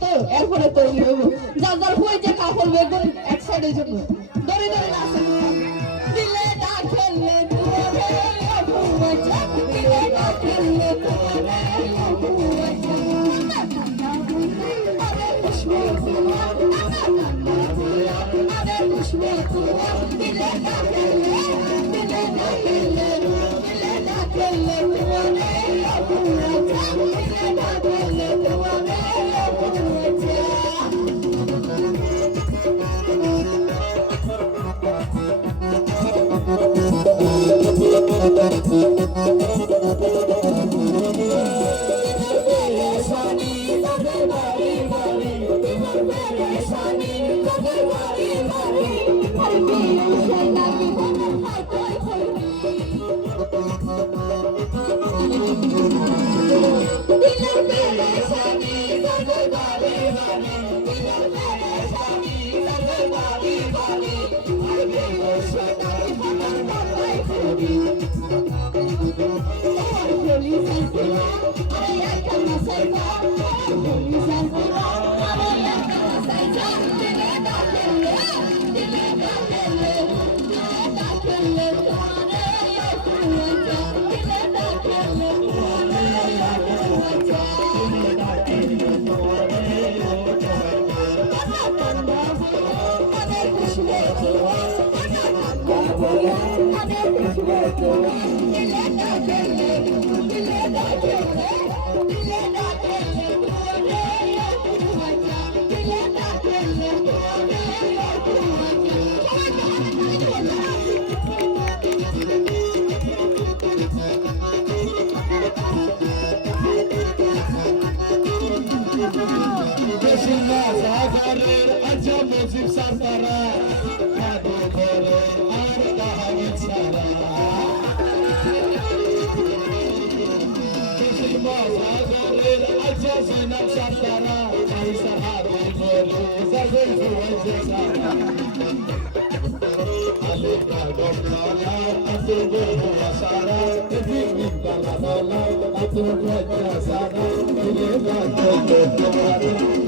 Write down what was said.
তো এরপরে তৈরি হইব যার যার হয়ে যে কাপড় বেগুন এক সাইডের জন্য দড়ি দড়ি নাচেন দিলে না খেললে তুয়ারে অবুয়াজা দিলে না খেললে তুয়ারে অবুয়াজা আরে খুশবু তুয়া আরে খুশবু তুয়া দিলে না খেললে দিলে না খেললে দিলে না খেললে তুয়ারে অবুয়াজা দিলে না খেললে তুয়ারে অবুয়াজা Thank you.